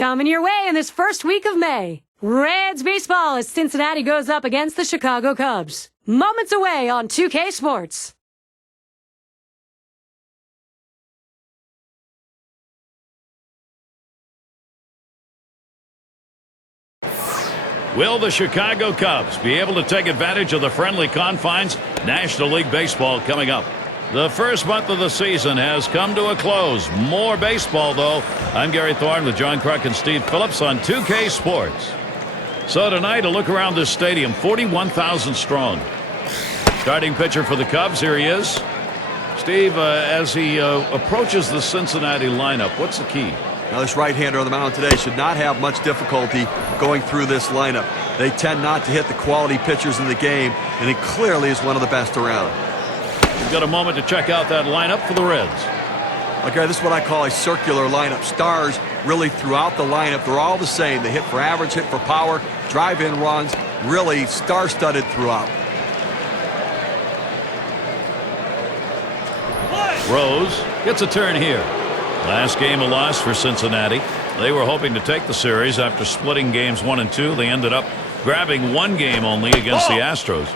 coming your way in this first week of May. Reds baseball as Cincinnati goes up against the Chicago Cubs. Moments away on 2K Sports. Will the Chicago Cubs be able to take advantage of the friendly confines? National League Baseball coming up. The first month of the season has come to a close. More baseball, though. I'm Gary Thorne with John Kruk and Steve Phillips on 2K Sports. So tonight, a look around this stadium, 41,000 strong. Starting pitcher for the Cubs, here he is. Steve, as he approaches the Cincinnati lineup, what's the key? Now, this right-hander on the mound today should not have much difficulty going through this lineup. They tend not to hit the quality pitchers in the game, and he clearly is one of the best around. We've got a moment to check out that lineup for the Reds. Okay, this is what I call a circular lineup. Stars really throughout the lineup. They're all the same. They hit for average, hit for power, drive-in runs, really star-studded throughout. Rose gets a turn here. Last game a loss for Cincinnati. They were hoping to take the series after splitting games 1 and 2. They ended up grabbing one game only against the Astros.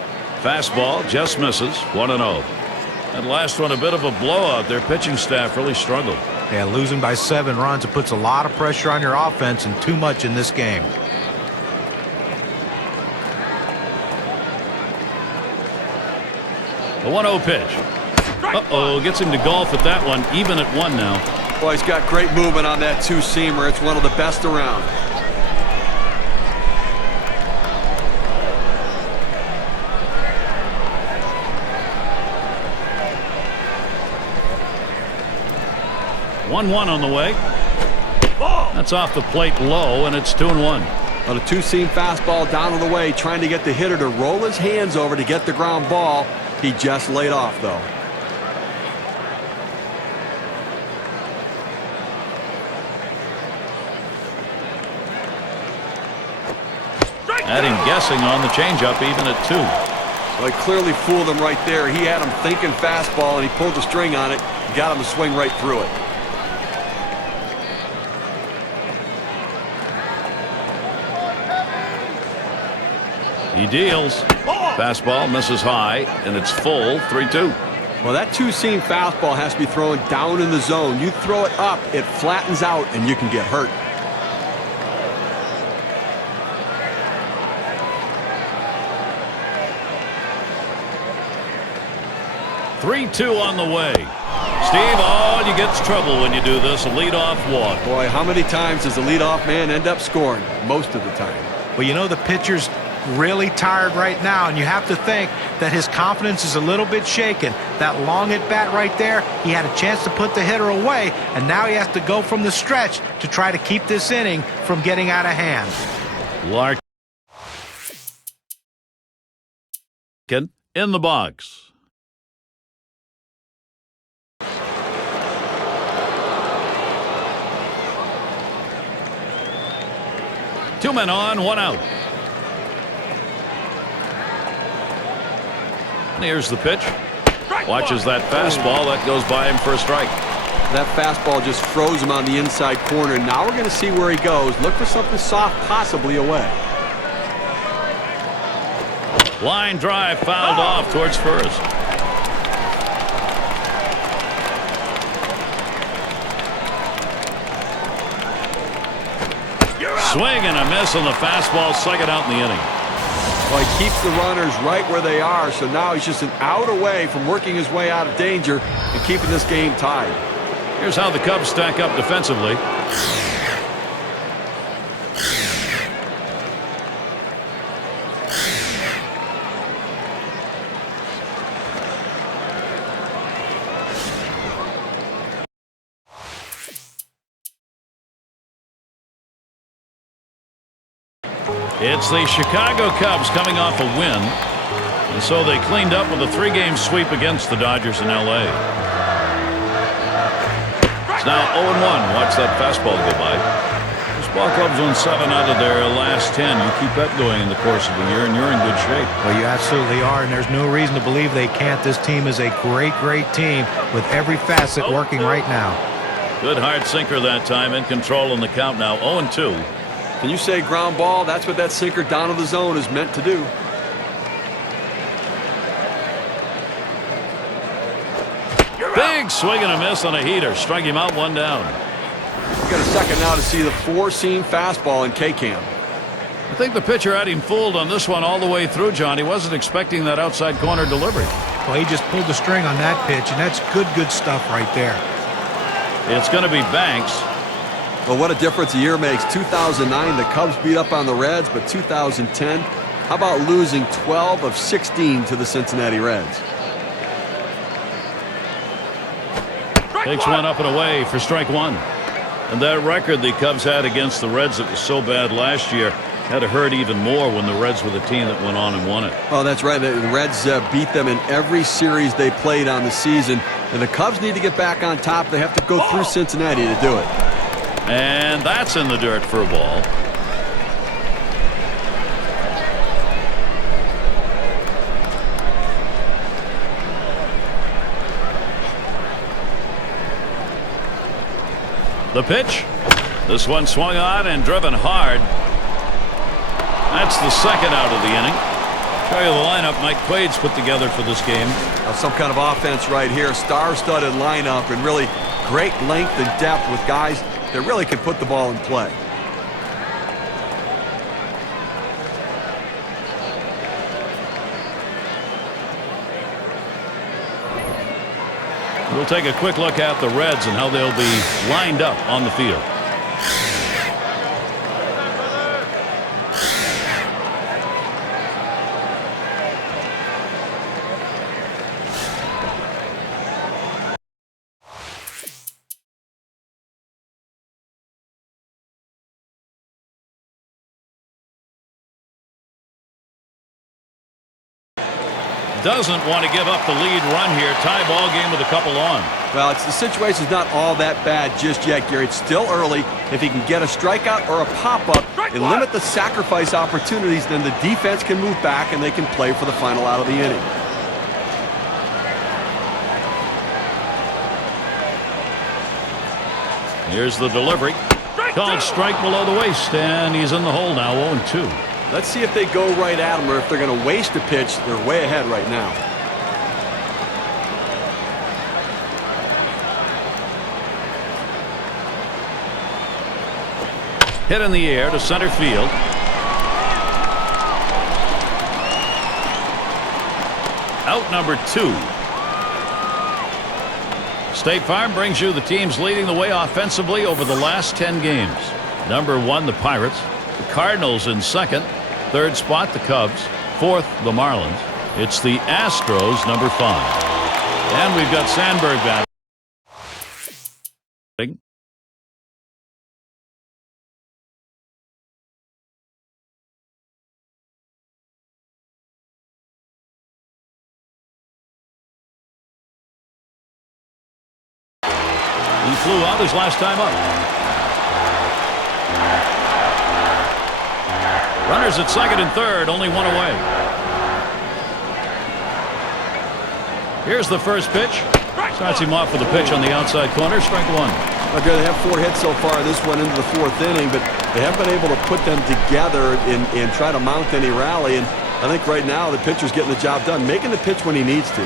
Fastball just misses, 1-0. That last one a bit of a blowout. Their pitching staff really struggled. Yeah, losing by 7 runs, it puts a lot of pressure on your offense and too much in this game. The 1-0 pitch. Uh-oh, gets him to golf at that one, even at 1 now. Boy, he's got great movement on that two-seamer. It's one of the best around. One on the way. That's off the plate low, and it's 2-1. On a two-seam fastball down on the way, trying to get the hitter to roll his hands over to get the ground ball. He just laid off, though. Had him guessing on the changeup, even at 2. Well, he clearly fooled him right there. He had him thinking fastball, and he pulled the string on it, got him to swing right through it. He deals. Fastball misses high, and it's full, 3-2. Well, that two-seam fastball has to be thrown down in the zone. You throw it up, it flattens out, and you can get hurt. Three-two on the way. Steve, all you get's trouble when you do this, a leadoff walk. Boy, how many times does the leadoff man end up scoring? Most of the time. Well, you know, the pitcher's really tired right now, and you have to think that his confidence is a little bit shaken. That long at bat right there, he had a chance to put the hitter away, and now he has to go from the stretch to try to keep this inning from getting out of hand. Larkin in the box. Two men on, 1 out. And here's the pitch. Watches that fastball. That goes by him for a strike. That fastball just froze him on the inside corner. Now we're going to see where he goes. Look for something soft, possibly away. Line drive fouled off towards first. Swing and a miss on the fastball, second out in the inning. Well, he keeps the runners right where they are, so now he's just an out away from working his way out of danger and keeping this game tied. Here's how the Cubs stack up defensively. It's the Chicago Cubs coming off a win, and so they cleaned up with a 3-game sweep against the Dodgers in L.A. It's now 0-1. Watch that fastball go by. This ball club's won 7 out of their last 10. You keep that going in the course of the year, and you're in good shape. Well, you absolutely are, and there's no reason to believe they can't. This team is a great, great team with every facet working right now. Good hard sinker that time, in control in the count now. 0-2. Can you say ground ball? That's what that sinker down to the zone is meant to do. Big swing and a miss on a heater. Struck him out, one down. We've got a second now to see the four-seam fastball in K-Cam. I think the pitcher had him fooled on this one all the way through, John. He wasn't expecting that outside corner delivery. Well, he just pulled the string on that pitch, and that's good stuff right there. It's going to be Banks. Well, what a difference a year makes. 2009, the Cubs beat up on the Reds, but 2010, how about losing 12 of 16 to the Cincinnati Reds? Takes one up and away for strike one. And that record the Cubs had against the Reds that was so bad last year had to hurt even more when the Reds were the team that went on and won it. Oh, that's right. The Reds beat them in every series they played on the season. And the Cubs need to get back on top. They have to go through Cincinnati to do it. And that's in the dirt for a ball. The pitch. This one swung on and driven hard. That's the second out of the inning. Show you the lineup Mike Quaid's put together for this game. Some kind of offense right here. Star-studded lineup and really great length and depth with guys that really can put the ball in play. We'll take a quick look at the Reds and how they'll be lined up on the field. Doesn't want to give up the lead run here. Tie ball game with a couple on. Well, the situation's not all that bad just yet, Gary. It's still early. If he can get a strikeout or a pop-up and limit the sacrifice opportunities, then the defense can move back and they can play for the final out of the inning. Here's the delivery. Called strike below the waist, and he's in the hole now, 0-2. Let's see if they go right at him or if they're going to waste a pitch. They're way ahead right now. Hit in the air to center field. Out number 2. State Farm brings you the teams leading the way offensively over the last 10 games. Number 1, the Pirates. The Cardinals in second. Third spot, the Cubs. Fourth, the Marlins. It's the Astros, number 5. And we've got Sandberg batting. He flew out his last time up. Runners at second and third, only one away. Here's the first pitch. Starts him off with a pitch on the outside corner, strike one. Okay, they have 4 hits so far this one into the 4th inning, but they haven't been able to put them together and try to mount any rally. And I think right now the pitcher's getting the job done, making the pitch when he needs to.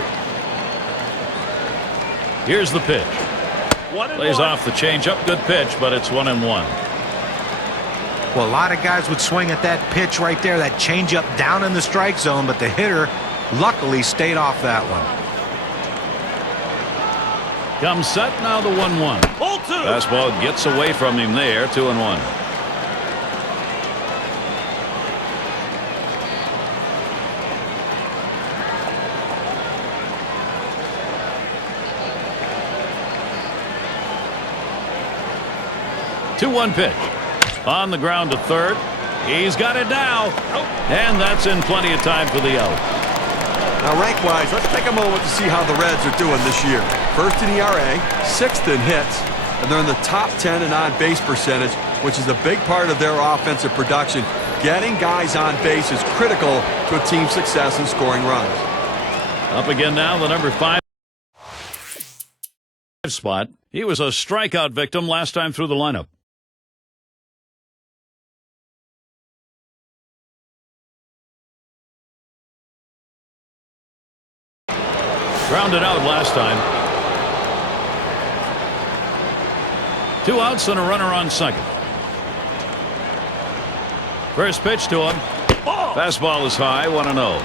Here's the pitch. Lays off the changeup. Good pitch, but it's 1-1. Well, a lot of guys would swing at that pitch right there, that changeup down in the strike zone, but the hitter luckily stayed off that one. Comes set, now the 1-1. Fastball gets away from him there, 2-1. Two-one pitch. On the ground to third. He's got it now. And that's in plenty of time for the out. Now, rank-wise, let's take a moment to see how the Reds are doing this year. First in ERA, 6th in hits, and they're in the top 10 in on-base percentage, which is a big part of their offensive production. Getting guys on base is critical to a team's success in scoring runs. Up again now, the number 5 spot. He was a strikeout victim last time through the lineup. Grounded out last time. 2 outs and a runner on second. First pitch to him. Fastball is high, 1-0.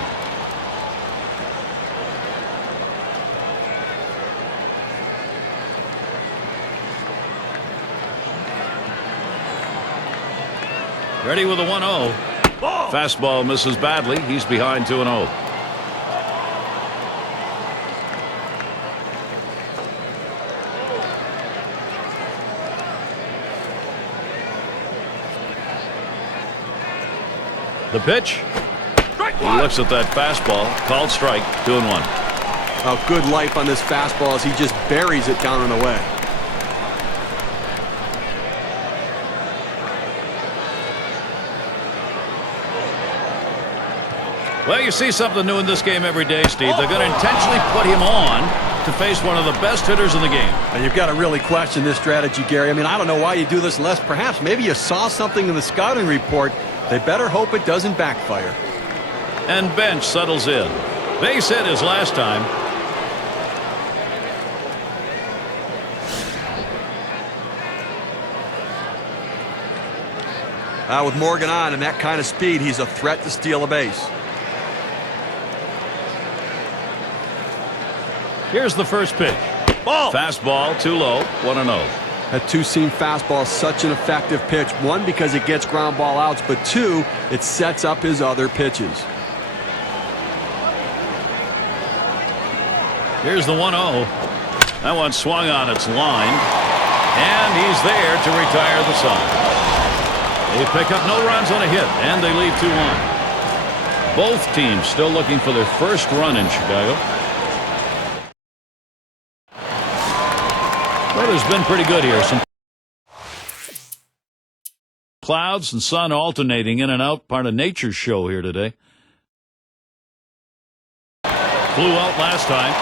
Ready with a 1-0. Fastball misses badly. He's behind 2-0. The pitch. He looks at that fastball. Called strike. 2-1. A good life on this fastball as he just buries it down and away. Well, you see something new in this game every day, Steve. They're going to intentionally put him on to face one of the best hitters in the game. And you've got to really question this strategy, Gary. I mean, I don't know why you do this unless perhaps maybe you saw something in the scouting report. They better hope it doesn't backfire. And bench settles in. Base hit his last time. With Morgan on and that kind of speed, he's a threat to steal a base. Here's the first pitch. Fastball, too low, 1-0. That two-seam fastball is such an effective pitch. One, because it gets ground ball outs, but two, it sets up his other pitches. Here's the 1-0. That one swung on its line. And he's there to retire the side. They pick up no runs on a hit, and they leave 2-1. Both teams still looking for their first run in Chicago. Weather's been pretty good here. Some clouds and sun alternating in and out. Part of nature's show here today. Flew out last time.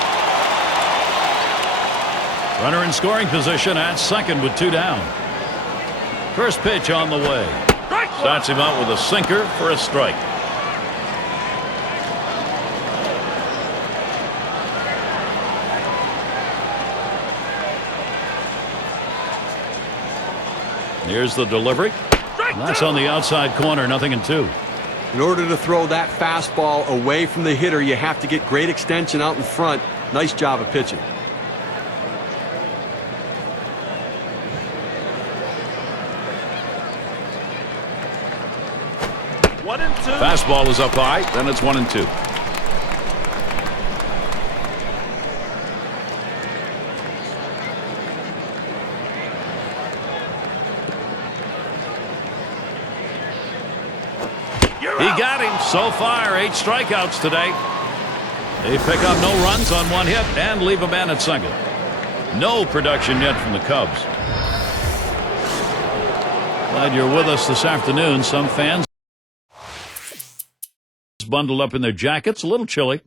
Runner in scoring position at second with 2 down. First pitch on the way. Starts him out with a sinker for a strike. Here's the delivery. That's on the outside corner, 0-2. In order to throw that fastball away from the hitter, you have to get great extension out in front. Nice job of pitching. Fastball is up high, then it's 1-2. He got him. So far, 8 strikeouts today. They pick up no runs on 1 hit and leave a man at second. No production yet from the Cubs. Glad you're with us this afternoon. Some fans bundled up in their jackets. A little chilly.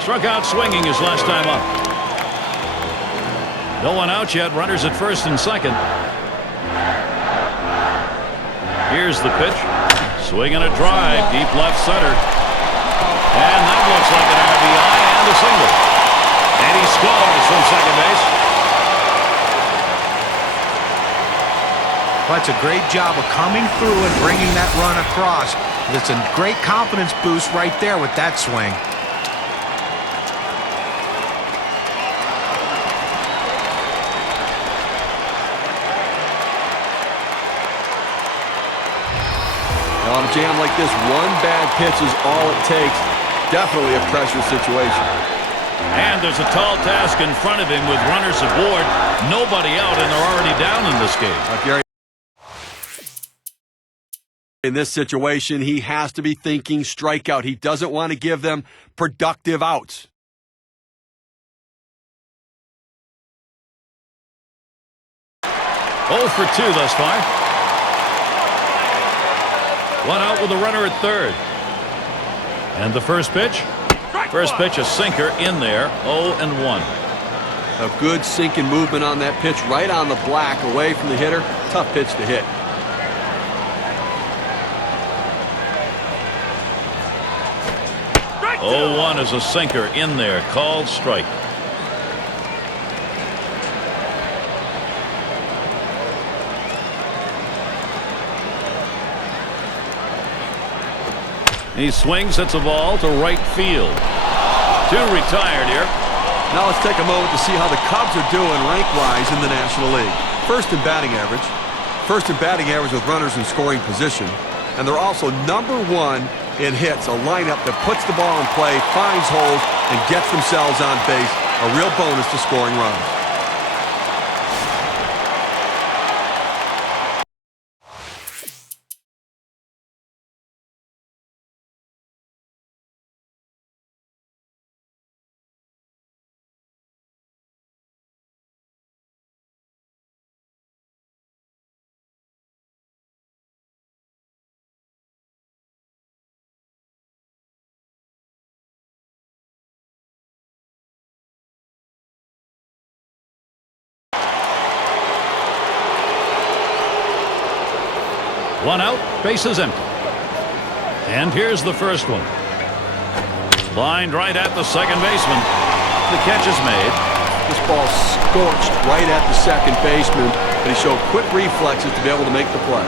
Struck out swinging his last time up. No one out yet. Runners at first and second. Here's the pitch. Swing and a drive. Deep left center. And that looks like an RBI and a single. And he scores from second base. Well, that's a great job of coming through and bringing that run across. It's a great confidence boost right there with that swing. On a jam like this, one bad pitch is all it takes. Definitely a pressure situation. And there's a tall task in front of him with runners aboard. Nobody out, and they're already down in this game. Gary, in this situation, he has to be thinking strikeout. He doesn't want to give them productive outs. Oh for 2 thus far. 1 out with a runner at third. And the first pitch. First pitch, a sinker in there, 0-1. A good sinking movement on that pitch, right on the black, away from the hitter. Tough pitch to hit. Oh, 0-1 is a sinker in there, called strike. He swings, hits a ball to right field. 2 retired here. Now let's take a moment to see how the Cubs are doing rank-wise in the National League. First in batting average. First in batting average with runners in scoring position. And they're also #1 in hits, a lineup that puts the ball in play, finds holes, and gets themselves on base. A real bonus to scoring runs. One out, bases empty. And here's the first one. Lined right at the second baseman. The catch is made. This ball scorched right at the second baseman, but he showed quick reflexes to be able to make the play.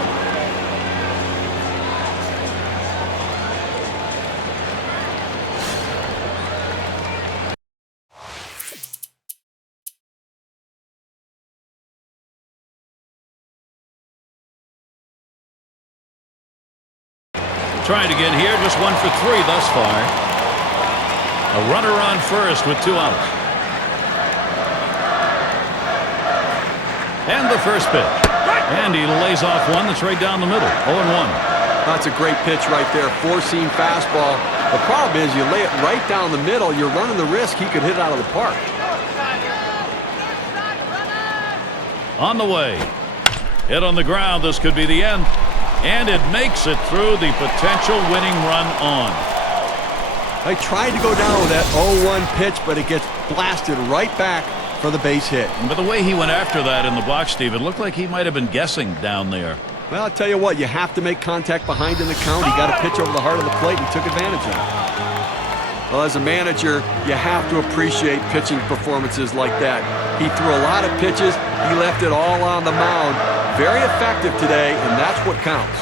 Trying to get here, just 1 for 3 thus far. A runner on first with 2 outs. And the first pitch. And he lays off one that's right down the middle. 0-1. That's a great pitch right there. Four-seam fastball. The problem is you lay it right down the middle, you're running the risk he could hit it out of the park. On the way. Hit on the ground. This could be the end. And it makes it through the potential winning run on. I tried to go down with that 0-1 pitch, but it gets blasted right back for the base hit. But the way he went after that in the box, Steve, it looked like he might have been guessing down there. Well, I'll tell you what, you have to make contact behind in the count. He got a pitch over the heart of the plate and took advantage of it. Well, as a manager, you have to appreciate pitching performances like that. He threw a lot of pitches. He left it all on the mound. Very effective today, and that's what counts.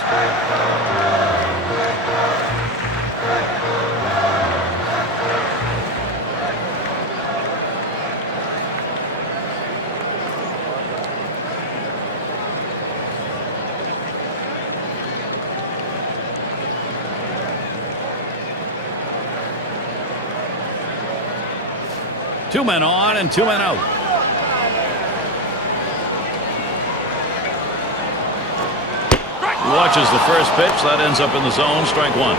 Two men on and 2 men out. Watches the first pitch. That ends up in the zone. Strike 1.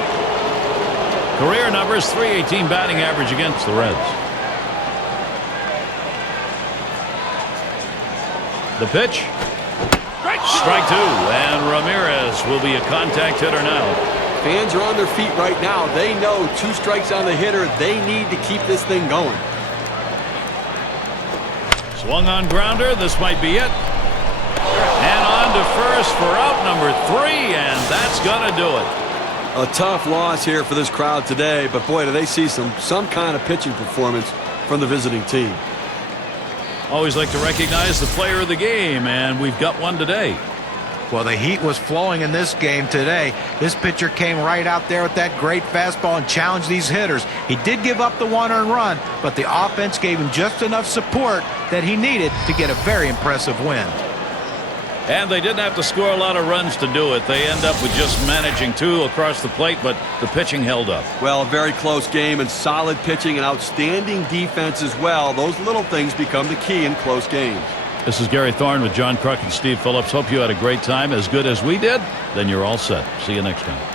Career numbers, .318 batting average against the Reds. The pitch. Strike 2. And Ramirez will be a contact hitter now. Fans are on their feet right now. They know 2 strikes on the hitter. They need to keep this thing going. Swung on grounder. This might be it. And on to first for out number 3, and that's going to do it. A tough loss here for this crowd today, but boy, do they see some kind of pitching performance from the visiting team. Always like to recognize the player of the game, and we've got one today. Well, the heat was flowing in this game today. This pitcher came right out there with that great fastball and challenged these hitters. He did give up the 1 earned run, but the offense gave him just enough support that he needed to get a very impressive win. And they didn't have to score a lot of runs to do it. They end up with just managing 2 across the plate, but the pitching held up. Well, a very close game and solid pitching and outstanding defense as well. Those little things become the key in close games. This is Gary Thorne with John Kruk and Steve Phillips. Hope you had a great time, as good as we did. Then you're all set. See you next time.